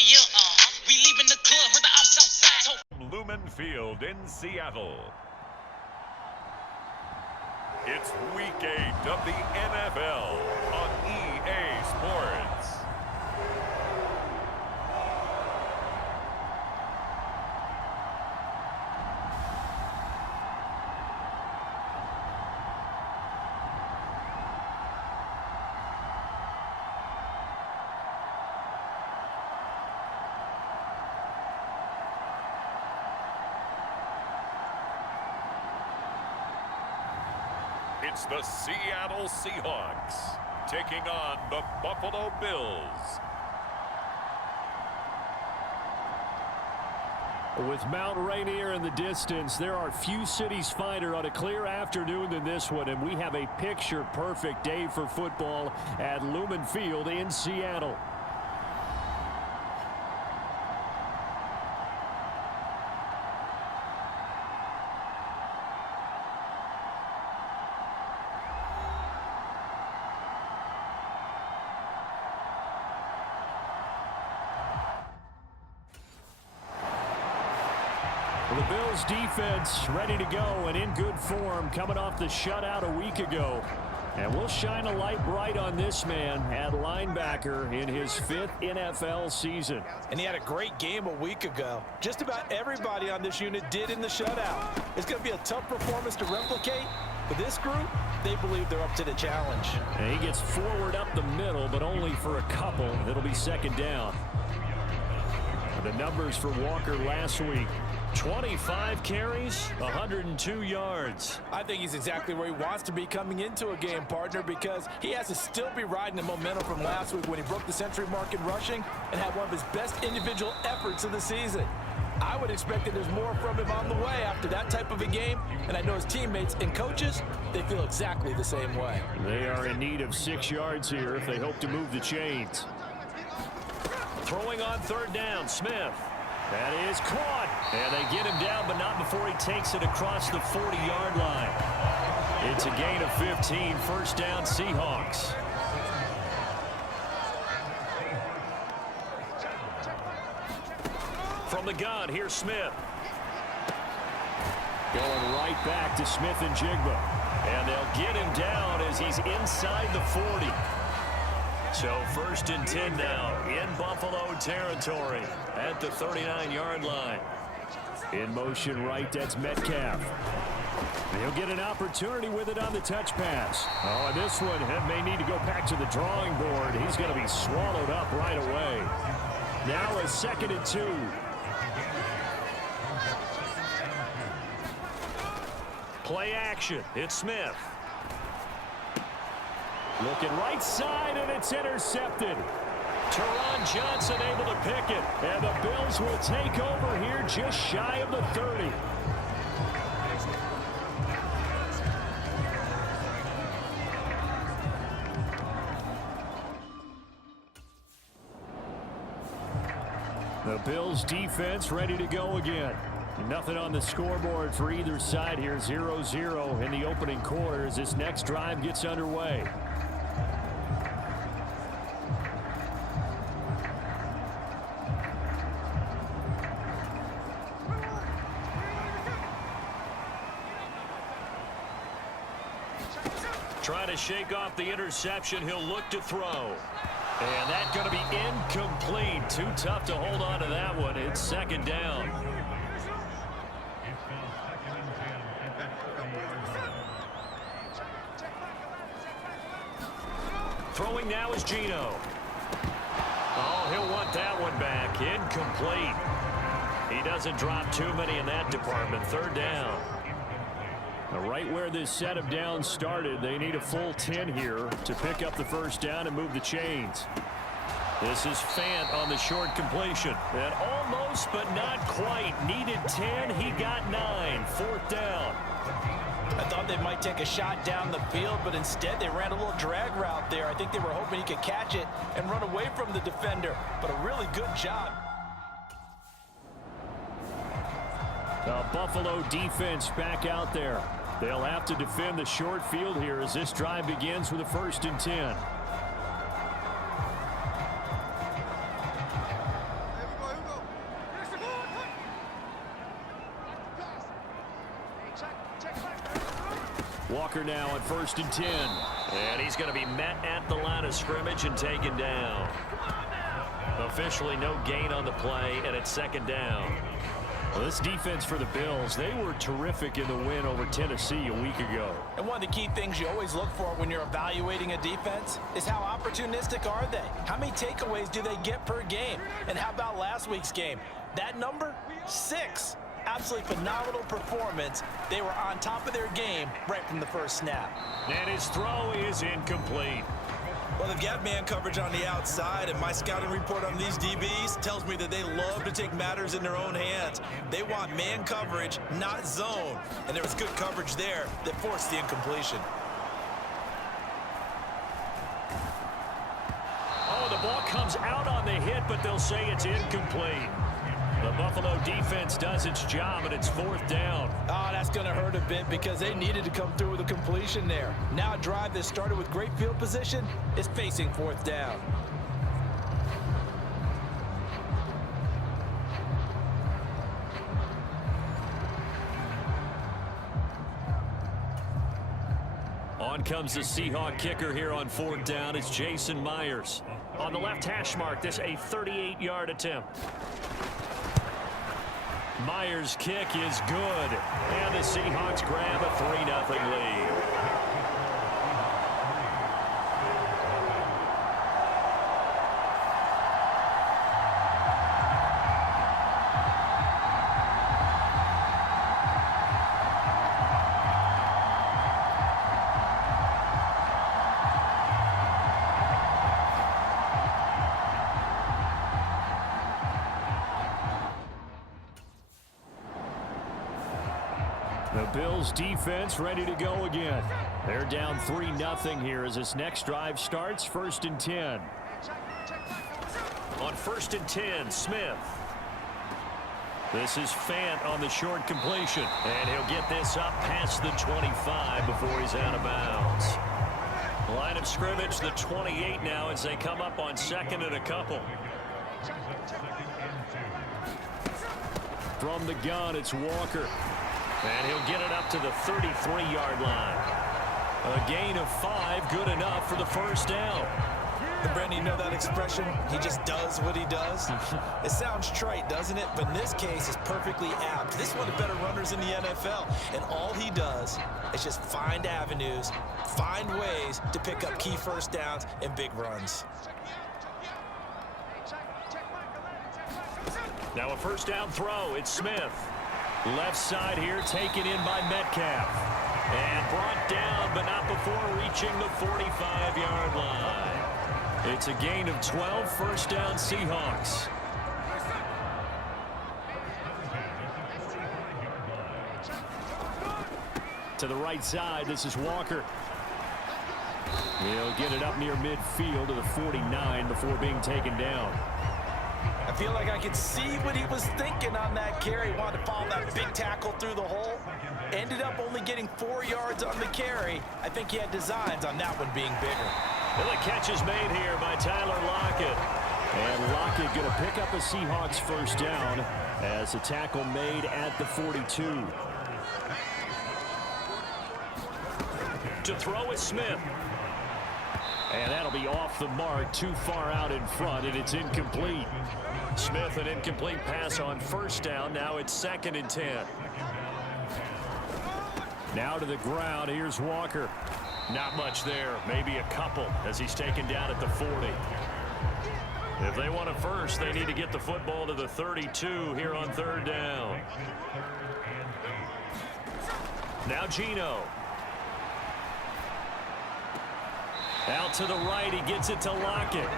We leaving the club, heard the ops outside. Lumen Field in Seattle. It's Week 8 of the NFL on EA Sports. It's the Seattle Seahawks taking on the Buffalo Bills. With Mount Rainier in the distance, there are few cities finer on a clear afternoon than this one, and we have a picture-perfect day for football at Lumen Field in Seattle. The Bills defense ready to go and in good form coming off the shutout a week ago. And we'll shine a light bright on this man at linebacker in his 5th NFL season. And he had a great game a week ago. Just about everybody on this unit did in the shutout. It's going to be a tough performance to replicate. But this group, they believe they're up to the challenge. And he gets forward up the middle, but only for a couple. It'll be second down. The numbers for Walker last week. 25 carries, 102 yards. I think he's exactly where he wants to be coming into a game, partner, because he has to still be riding the momentum from last week when he broke the century mark in rushing and had one of his best individual efforts of the season. I would expect that there's more from him on the way after that type of a game, and I know his teammates and coaches, they feel exactly the same way. They are in need of 6 yards here if they hope to move the chains. Throwing on third down, Smith. That is caught. And they get him down, but not before he takes it across the 40-yard line. It's a gain of 15, first down Seahawks. From the gun, here's Smith. Going right back to Smith and Jigba. And they'll get him down as he's inside the 40. So first and 10 now in Buffalo territory at the 39-yard line. In motion right, that's Metcalf. He'll get an opportunity with it on the touch pass. Oh, and this one may need to go back to the drawing board. He's going to be swallowed up right away. Now a 2nd and 2. Play action. It's Smith. Looking right side, and it's intercepted. Teron Johnson able to pick it. And the Bills will take over here just shy of the 30. The Bills defense ready to go again. Nothing on the scoreboard for either side here. 0-0 in the opening quarter as this next drive gets underway. Trying to shake off the interception. He'll look to throw. And that's going to be incomplete. Too tough to hold on to that one. It's second down. Throwing now is Geno. Oh, he'll want that one back. Incomplete. He doesn't drop too many in that department. Third down. Right where this set of downs started, they need a full 10 here to pick up the first down and move the chains. This is Fant on the short completion. And almost, but not quite. Needed 10. He got 9. Fourth down. I thought they might take a shot down the field, but instead they ran a little drag route there. I think they were hoping he could catch it and run away from the defender, but a really good job. The Buffalo defense back out there. They'll have to defend the short field here as this drive begins with a 1st and 10. Walker now on 1st and 10. And he's going to be met at the line of scrimmage and taken down. Officially no gain on the play, and it's 2nd down. Well, this defense for the Bills, they were terrific in the win over Tennessee a week ago. And one of the key things you always look for when you're evaluating a defense is how opportunistic are they? How many takeaways do they get per game? And how about last week's game? That number? 6. Absolutely phenomenal performance. They were on top of their game right from the first snap. And his throw is incomplete. Well, they've got man coverage on the outside, and my scouting report on these DBs tells me that they love to take matters in their own hands. They want man coverage, not zone. And there was good coverage there that forced the incompletion. Oh, the ball comes out on the hit, but they'll say it's incomplete. The Buffalo defense does its job, and it's 4th down. Oh, that's going to hurt a bit because they needed to come through with a completion there. Now a drive that started with great field position is facing 4th down. On comes the Seahawk kicker here on 4th down. It's Jason Myers. On the left hash mark, this a 38-yard attempt. Myers' kick is good, and the Seahawks grab a 3-0 lead. The Bills defense ready to go again. They're down 3-0 here as this next drive starts. 1st and 10. On 1st and 10, Smith. This is Fant on the short completion. And he'll get this up past the 25 before he's out of bounds. Line of scrimmage, the 28 now as they come up on 2nd and a couple. From the gun, it's Walker. And he'll get it up to the 33-yard line. A gain of 5, good enough for the 1st down. And Brandon, you know that expression? He just does what he does. It sounds trite, doesn't it? But in this case, it's perfectly apt. This is one of the better runners in the NFL. And all he does is just find avenues, find ways to pick up key 1st downs and big runs. Now a 1st down throw. It's Smith. Left side here, taken in by Metcalf. And brought down, but not before reaching the 45-yard line. It's a gain of 12, 1st down Seahawks. To the right side, this is Walker. He'll get it up near midfield to the 49 before being taken down. I feel like I could see what he was thinking on that carry. Wanted to follow that big tackle through the hole. Ended up only getting 4 yards on the carry. I think he had designs on that one being bigger. Well, the catch is made here by Tyler Lockett. And Lockett going to pick up a Seahawks 1st down as a tackle made at the 42. To throw is Smith. And that'll be off the mark, too far out in front, and it's incomplete. Smith, an incomplete pass on 1st down. Now it's 2nd and 10. Now to the ground. Here's Walker. Not much there. Maybe a couple as he's taken down at the 40. If they want a first, they need to get the football to the 32 here on 3rd down. Now Geno. Out to the right, he gets it to Lockett.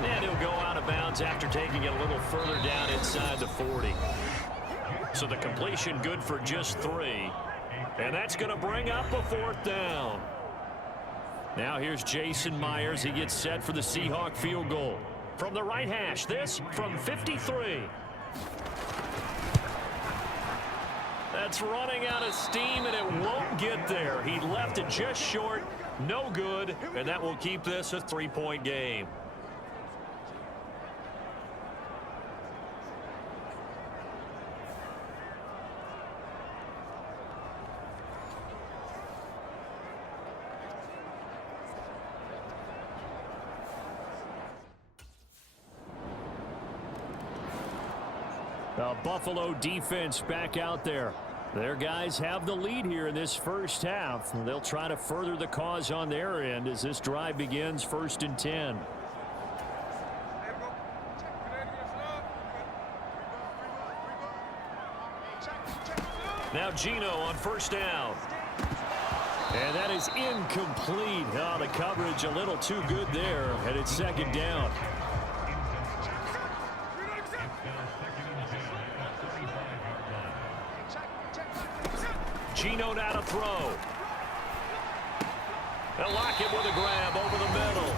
And he'll go out of bounds after taking it a little further down inside the 40. So the completion good for just 3. And that's going to bring up a 4th down. Now here's Jason Myers. He gets set for the Seahawk field goal. From the right hash, this from 53. That's running out of steam, and it won't get there. He left it just short. No good, and that will keep this a 3-point game. The Buffalo defense back out there. Their guys have the lead here in this first half. They'll try to further the cause on their end as this drive begins, 1st and 10. Now Gino on 1st down. And that is incomplete. Oh, the coverage a little too good there, and it's 2nd down. Gino now to throw. They'll lock it with a grab over the middle.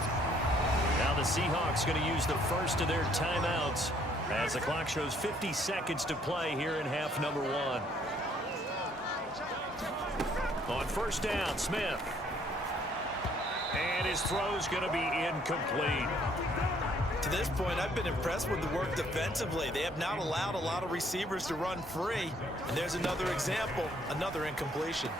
Now the Seahawks going to use the first of their timeouts as the clock shows 50 seconds to play here in half number 1. On 1st down, Smith. And his throw's going to be incomplete. To this point, I've been impressed with the work defensively. They have not allowed a lot of receivers to run free. And there's another example, another incompletion.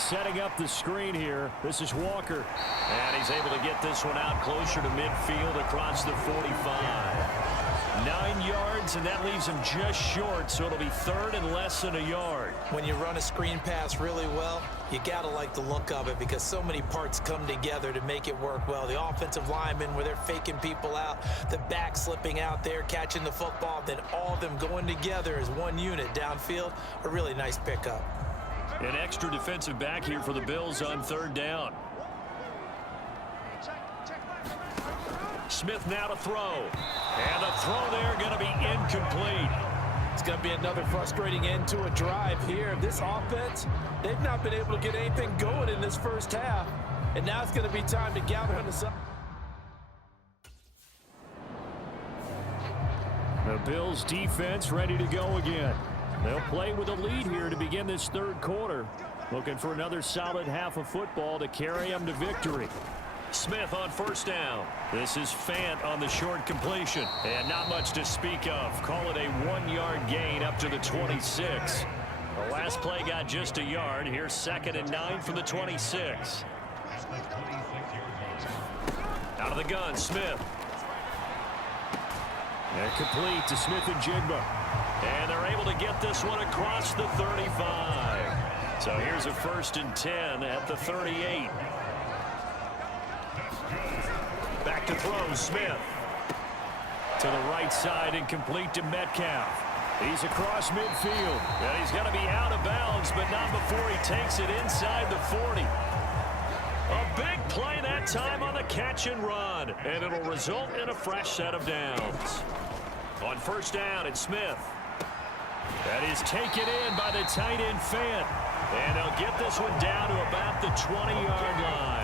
Setting up the screen here. This is Walker. And he's able to get this one out closer to midfield across the 45. 9 yards, and that leaves him just short, so it'll be 3rd and less than a yard. When you run a screen pass really well, you got to like the look of it because so many parts come together to make it work well. The offensive linemen where they're faking people out, the back slipping out there, catching the football, then all of them going together as one unit downfield. A really nice pickup. An extra defensive back here for the Bills on 3rd down. Smith now to throw. And the throw there going to be incomplete. It's going to be another frustrating end to a drive here. This offense, they've not been able to get anything going in this first half. And now it's going to be time to gather on the side. The Bills defense ready to go again. They'll play with a lead here to begin this 3rd quarter. Looking for another solid half of football to carry them to victory. Smith on 1st down. This is Fant on the short completion. And not much to speak of. Call it a 1-yard gain up to the 26. The last play got just a yard. Here's 2nd and 9 from the 26. Out of the gun, Smith. And complete to Smith and Jigba. And they're able to get this one across the 35. So here's a 1st and 10 at the 38. Back to throw, Smith. To the right side and complete to Metcalf. He's across midfield. And he's going to be out of bounds, but not before he takes it inside the 40. A big play that time on the catch and run. And it'll result in a fresh set of downs. On 1st down, it's Smith. That is taken in by the tight end Fant. And they'll get this one down to about the 20-yard line.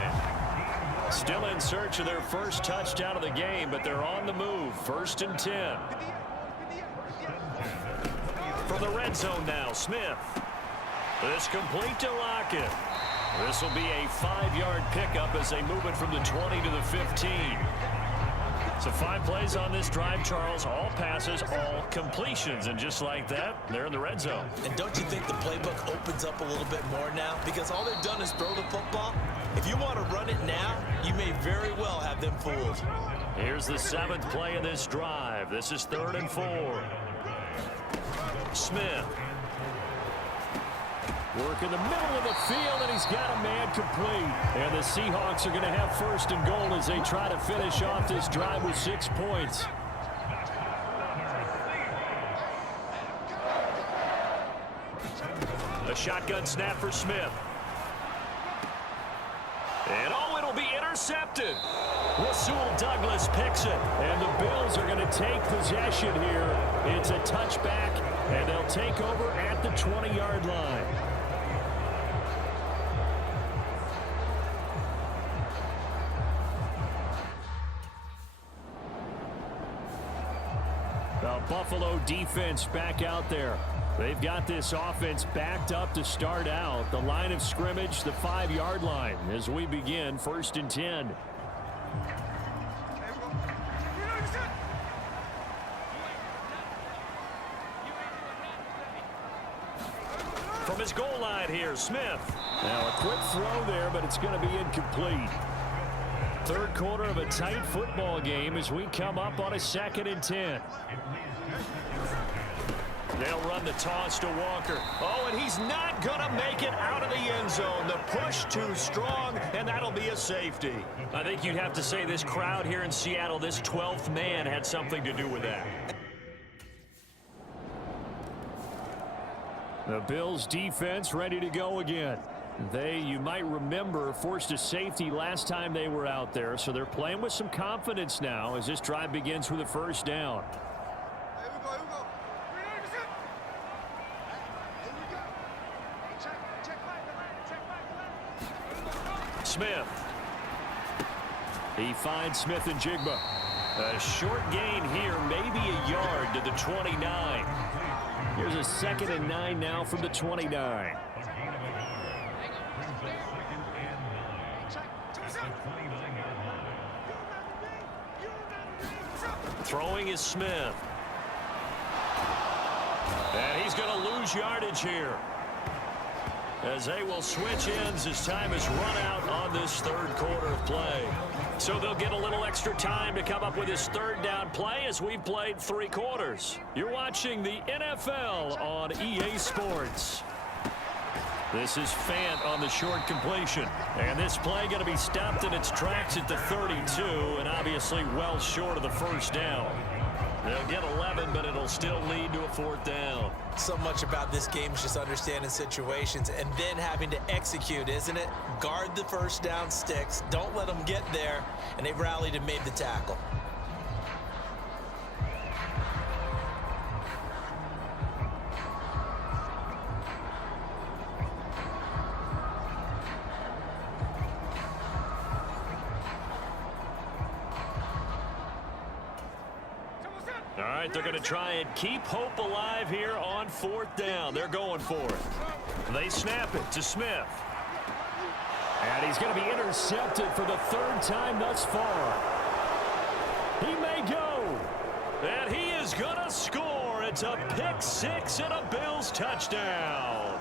Still in search of their first touchdown of the game, but they're on the move. 1st and 10. From the red zone now, Smith. This complete to Lockett. This will be a 5-yard pickup as they move it from the 20 to the 15. So 5 plays on this drive, Charles. All passes, all completions. And just like that, they're in the red zone. And don't you think the playbook opens up a little bit more now? Because all they've done is throw the football. If you want to run it now, you may very well have them fooled. Here's the 7th play of this drive. This is 3rd and 4. Smith. Work in the middle of the field, and he's got a man complete. And the Seahawks are going to have 1st and goal as they try to finish off this drive with 6 points. A shotgun snap for Smith. And oh, it'll be intercepted. Rasul Douglas picks it. And the Bills are going to take possession here. It's a touchback, and they'll take over at the 20-yard line. The Buffalo defense back out there. They've got this offense backed up to start out. The line of scrimmage, the 5-yard line as we begin 1st and 10. From his goal line here, Smith. Now a quick throw there, but it's going to be incomplete. Third quarter of a tight football game as we come up on a 2nd and 10. They'll run the toss to Walker. Oh, and he's not going to make it out of the end zone. The push too strong, and that'll be a safety. I think you'd have to say this crowd here in Seattle, this 12th man had something to do with that. The Bills defense ready to go again. They, you might remember, forced a safety last time they were out there, so they're playing with some confidence now as this drive begins with a first down. Smith. He finds Smith and Jigba. A short gain here, maybe a yard to the 29. Here's a 2nd and 9 now from the 29. Throwing is Smith. And he's going to lose yardage here, as they will switch ends as time is run out on this third quarter of play. So they'll get a little extra time to come up with his third down play as we've played 3 quarters. You're watching the NFL on EA Sports. This is Fant on the short completion. And this play going to be stopped in its tracks at the 32, and obviously well short of the first down. They'll get 11, but it'll still lead to a 4th down. So much about this game is just understanding situations and then having to execute, isn't it? Guard the first down sticks. Don't let them get there. And they rallied and made the tackle. All right, they're going to try and keep hope alive here on 4th down. They're going for it. They snap it to Smith. And he's going to be intercepted for the 3rd time thus far. He may go. And he is going to score. It's a pick 6 and a Bills touchdown.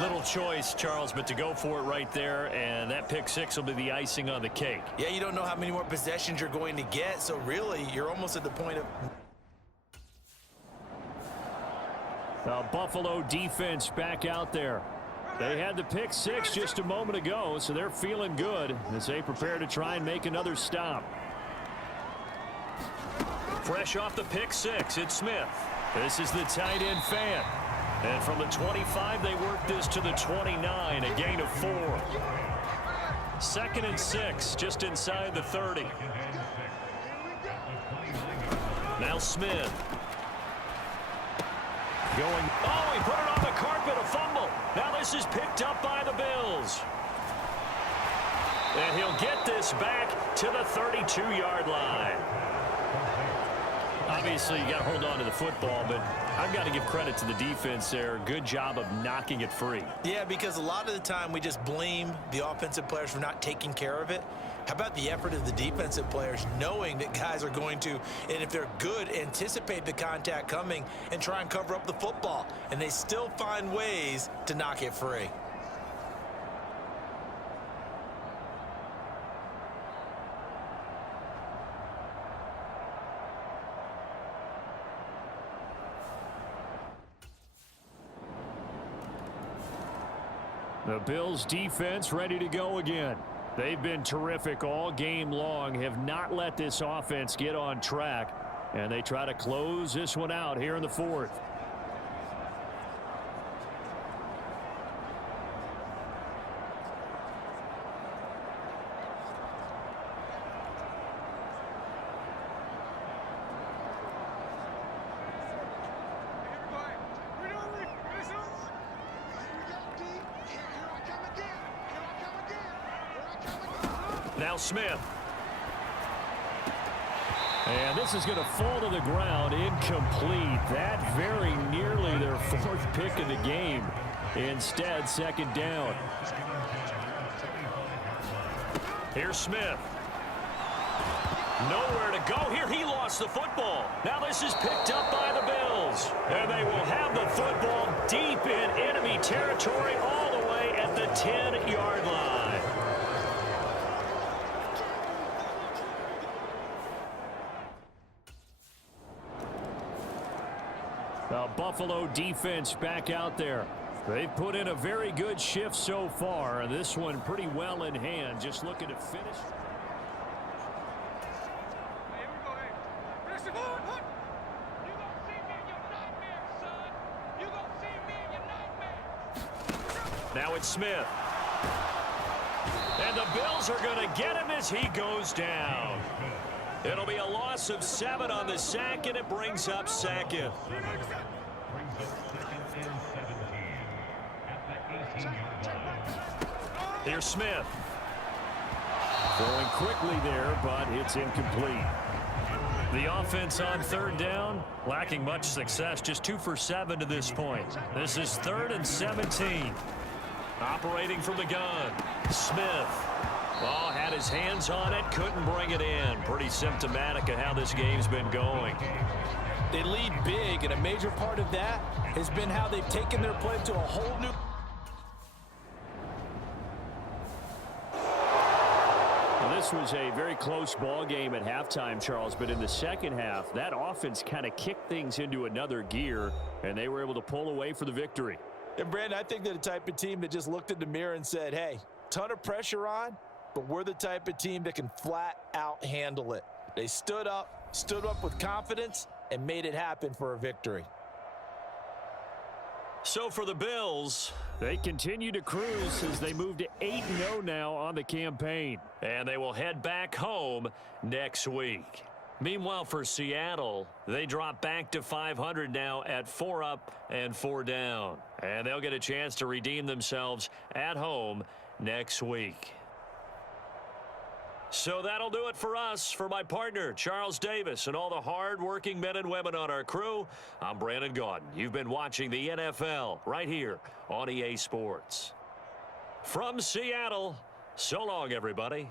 Little choice, Charles, but to go for it right there, and that pick 6 will be the icing on the cake. Yeah, you don't know how many more possessions you're going to get, so really, you're almost at the point of... The Buffalo defense back out there. They had the pick 6 just a moment ago, so they're feeling good as they prepare to try and make another stop. Fresh off the pick 6, it's Smith. This is the tight end Fant. And from the 25, they work this to the 29, a gain of 4. 2nd and 6, just inside the 30. Now Smith. Going, oh, he put it on the carpet, a fumble. Now this is picked up by the Bills. And he'll get this back to the 32-yard line. Obviously, you got to hold on to the football, but I've got to give credit to the defense there. Good job of knocking it free. Yeah, because a lot of the time we just blame the offensive players for not taking care of it. How about the effort of the defensive players knowing that guys are going to, and if they're good, anticipate the contact coming and try and cover up the football, and they still find ways to knock it free. The Bills defense ready to go again. They've been terrific all game long, have not let this offense get on track, and they try to close this one out here in the 4th. Now Smith. And this is going to fall to the ground, incomplete. That very nearly their 4th pick of the game. Instead, 2nd down. Here's Smith. Nowhere to go here. He lost the football. Now this is picked up by the Bills. And they will have the football deep in enemy territory all the way at the 10-yard line. Buffalo defense back out there. They've put in a very good shift so far, and this one pretty well in hand. Just looking to finish. Now it's Smith. And the Bills are going to get him as he goes down. It'll be a loss of 7 on the sack, and it brings up second. Here's Smith. Throwing quickly there, but it's incomplete. The offense on third down, lacking much success, just 2 for 7 to this point. This is 3rd and 17. Operating from the gun, Smith. Oh, had his hands on it, couldn't bring it in. Pretty symptomatic of how this game's been going. They lead big, and a major part of that has been how they've taken their play to a whole new... Well, this was a very close ball game at halftime, Charles, but in the second half, that offense kind of kicked things into another gear, and they were able to pull away for the victory. And, Brandon, I think they're the type of team that just looked in the mirror and said, hey, ton of pressure on, but we're the type of team that can flat out handle it. They stood up with confidence, and made it happen for a victory. So for the Bills, they continue to cruise as they move to 8-0 now on the campaign. And they will head back home next week. Meanwhile, for Seattle, they drop back to 500 now at 4 up and 4 down. And they'll get a chance to redeem themselves at home next week. So that'll do it for us. For my partner, Charles Davis, and all the hard-working men and women on our crew, I'm Brandon Gaudin. You've been watching the NFL right here on EA Sports. From Seattle, so long, everybody.